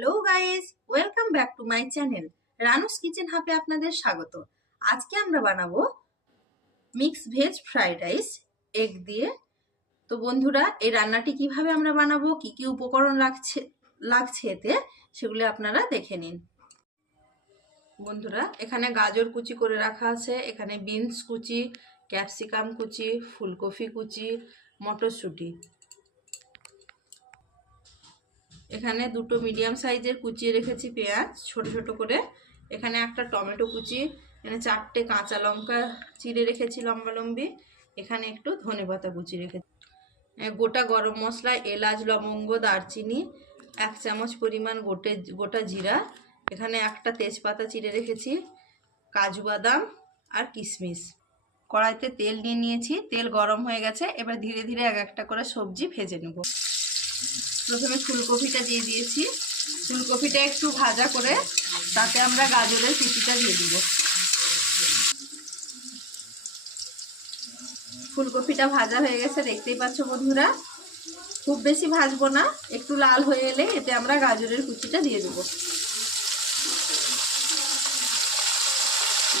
Hello guys, welcome back to my channel Ranu's kitchen হাবে আপনাদের স্বাগত। আজকে আমরা বানাবো mix veg fried rice egg দিয়ে। তো বন্ধুরা, এই রান্নাটি কিভাবে আমরা বানাবো, কি কি উপকরণ লাগছে এতে, সেগুলো আপনারা দেখে নিন। বন্ধুরা, এখানে গাজর কুচি করে রাখা আছে, এখানে বিনস কুচি, ক্যাপসিকাম কুচি, ফুলকপি কুচি, মটরশুঁটি, এখানে দুটো মিডিয়াম সাইজের কুচিয়ে রেখেছি পেঁয়াজ ছোট ছোট করে, এখানে একটা টমেটো কুচি, এখানে 4টে কাঁচা লঙ্কা চিড়ে রেখেছি লম্বা লম্বি, এখানে একটু ধনেপাতা কুচি রেখেছি, গোটা গরম মশলা, এলাচ, লবঙ্গ, দারচিনি, 1 চামচ পরিমাণ গোটা জিরা, এখানে একটা তেজপাতা চিড়ে রেখেছি, কাজু বাদাম আর কিশমিশ। কড়াইতে তেল নিয়ে নিয়েছি, তেল গরম হয়ে গেছে। এবার ধীরে ধীরে এক একটা করে সবজি ভেজে নেব। প্রথমে ফুলকপিটা দিয়ে দিয়েছি, ফুলকপিটা একটু ভাজা করে তাতে আমরা গাজরের কুচিটা দিয়ে দিব। ফুলকপিটা ভাজা হয়ে গেছে, দেখতেই পাচ্ছ বন্ধুরা। খুব বেশি ভাজবো না, একটু লাল হয়ে এলে এতে আমরা গাজরের কুচিটা দিয়ে দেব।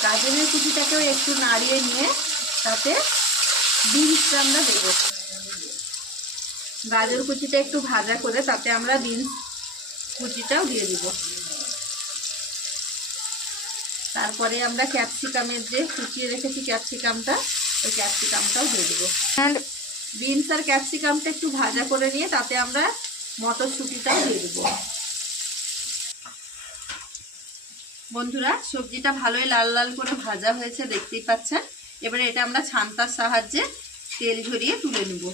গাজরের কুচিটাকেও একটু নাড়িয়ে নিয়ে তাতে বিনসটা আমরা দেব। গাজর কুচিটা একটু ভাজা করে তাতে আমরা বিনস কুচিটাও দিয়ে দিব। তারপরে আমরা ক্যাপসিকামের যে কুচিয়ে রেখেছি ক্যাপসিকামটা, ওই ক্যাপসিকামটাও দিয়ে দেবো। বিনস আর ক্যাপসিকামটা একটু ভাজা করে নিয়ে তাতে আমরা মটরশুঁটিটাও দিয়ে দেবো। বন্ধুরা, সবজিটা ভালোই লাল লাল করে ভাজা হয়েছে, দেখতেই পাচ্ছেন। এবারে এটা আমরা ছান্তার সাহায্যে তেল ঝরিয়ে তুলে নেব।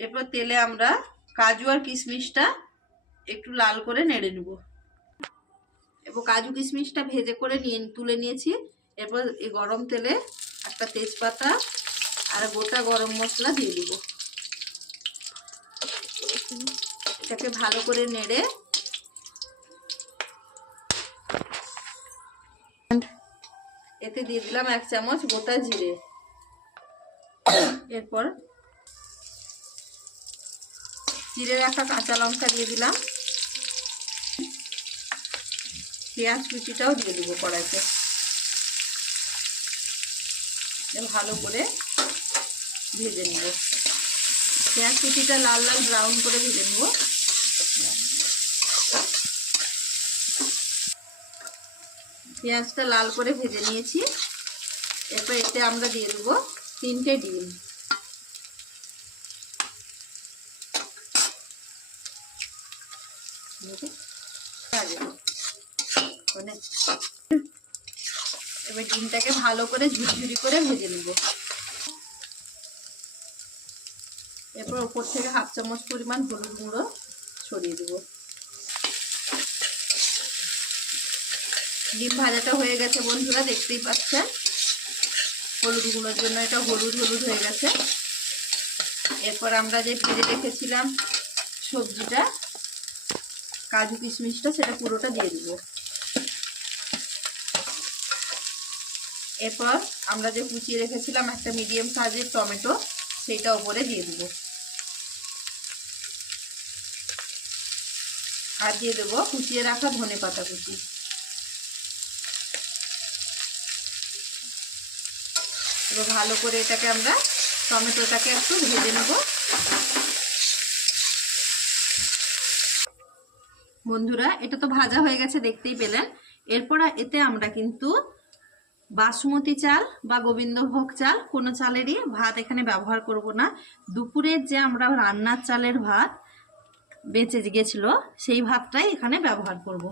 এরপর তেলে আমরা কাজু আর কিশমিশটা একটু লাল করে নেড়ে নেব। এরপর কাজু কিশমিশটা ভেজে করে তুলে নিয়েছি। এরপর এই গরম তেলে একটা তেজপাতা আর গোটা গরম মশলা দিয়ে দেব। এটাকে ভালো করে নেড়ে এতে দিয়ে দিলাম 1 চামচ গোটা জিরে। এরপর চিড়ে রাখা কাঁচা লঙ্কা দিয়ে দিলাম, পেঁয়াজ কুচিটাও দিয়ে দেবো কড়াইতে। ভালো করে ভেজে নেব, পেঁয়াজ কুচিটা লাল লাল ব্রাউন করে ভেজে নেব। পেঁয়াজটা লাল করে ভেজে নিয়েছি। এরপর এতে আমরা দিয়ে দেব 3টে ডিম। এবার ডিমটাকে ভালো করে ঝুরঝুরি করে ভেজে নেব। এরপর উপর থেকে 1/2 চামচ পরিমাণ হলুদ গুঁড়ো ছড়িয়ে দেব। ডিম ভাজাটা হয়ে গেছে বন্ধুরা, দেখতেই পাচ্ছেন। হলুদ গুঁড়োর জন্য এটা হলুদ হলুদ হয়ে গেছে। এরপর আমরা যে ভেজে রেখেছিলাম সবজিটা, কাজু কিশমিশটা, সেটা পুরোটা দিয়ে দেব। এরপর আমরা যে কুচিয়ে রেখেছিলাম একটা মিডিয়াম সাইজের টমেটো, সেটা উপরে দিয়ে দেব। আর দিয়ে দেবো কুচিয়ে রাখা ধনেপাতা কুচি। এবার ভালো করে এটাকে আমরা টমেটোটাকে একটু ভেজে নেব। বন্ধুরা, এটা তো ভাজা হয়ে গেছে, দেখতেই পেলেন। এরপর এতে আমরা কিন্তু বাসমতি চাল বা গোবিন্দভোগ চাল, কোনো চালেরই ভাত এখানে ব্যবহার করব না। দুপুরের যে আমরা রান্নার চালের ভাত বেঁচে গেছিল, সেই ভাতটাই এখানে ব্যবহার করব।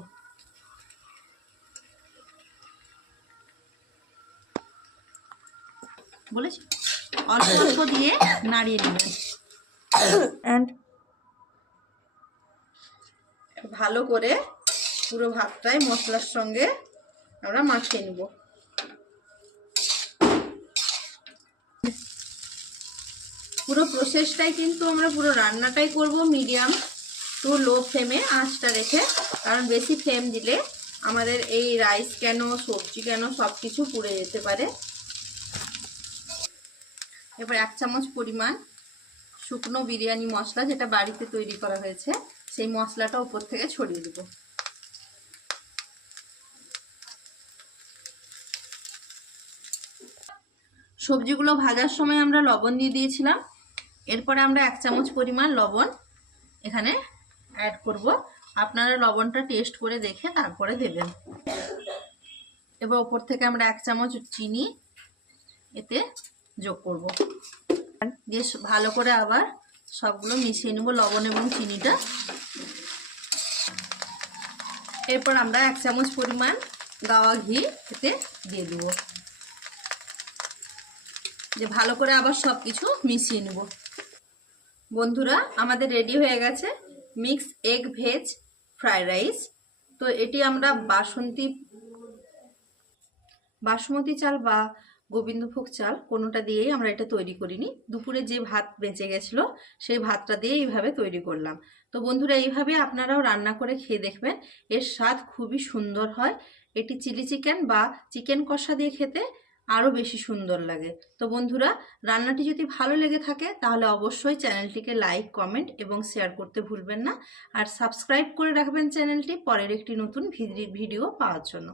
বলেছি অল্প অল্প দিয়ে নাড়িয়ে নেবেন। ভালো করে পুরো ভাতটাই মশলার সঙ্গে আমরা মাখিয়ে নেব। পুরো প্রসেসটাই কিন্তু আমরা পুরো রান্নাটাই করব মিডিয়াম টু লো ফ্লেমে আঁচটা রেখে, কারণ বেশি ফ্লেম দিলে আমাদের এই রাইস কেন সবজি কেন সব কিছু পুড়ে যেতে পারে। এবার 1 চামচ পরিমাণ শুকনো বিরিয়ানি মশলা যেটা বাড়িতে তৈরি করা হয়েছে, সেই মশলাটা উপর থেকে ছড়িয়ে দেব। সবজিগুলো ভাজার সময় আমরা লবণ দিয়ে দিয়েছিলাম, এরপরে আমরা 1 চামচ পরিমাণ লবণ এখানে অ্যাড করব। আপনারা লবণটা টেস্ট করে দেখে তারপরে দেবেন। এবার উপর থেকে আমরা 1 চামচ চিনি এতে যোগ করব, দিয়ে ভালো করে আবার সবগুলো মিশিয়ে নেব, লবণ এবং চিনিটা। এরপর আমরা 1 চামচ পরিমাণ গাওয়া ঘি এতে দিয়ে দেব, যে ভালো করে আবার সব কিছু মিশিয়ে নেব। বন্ধুরা, আমাদের রেডি হয়ে গেছে mix egg veg fried rice. তো এটি আমরা বাসমতি চাল বা গোবিন্দভোগ চাল কোনোটা দিয়েই আমরা এটা তৈরি করিনি। দুপুরে যে ভাত বেঁচে গেছিলো সেই ভাতটা দিয়ে এইভাবে তৈরি করলাম। তো বন্ধুরা, এইভাবে আপনারাও রান্না করে খেয়ে দেখবেন, এর স্বাদ খুবই সুন্দর হয়। এটি চিলি চিকেন বা চিকেন কষা দিয়ে খেতে আরও বেশি সুন্দর লাগে। তো বন্ধুরা, রান্নাটি যদি ভালো লেগে থাকে তাহলে অবশ্যই চ্যানেলটিকে লাইক, কমেন্ট এবং শেয়ার করতে ভুলবেন না। আর সাবস্ক্রাইব করে রাখবেন চ্যানেলটি পরের একটি নতুন ভিডিও পাওয়ার জন্য।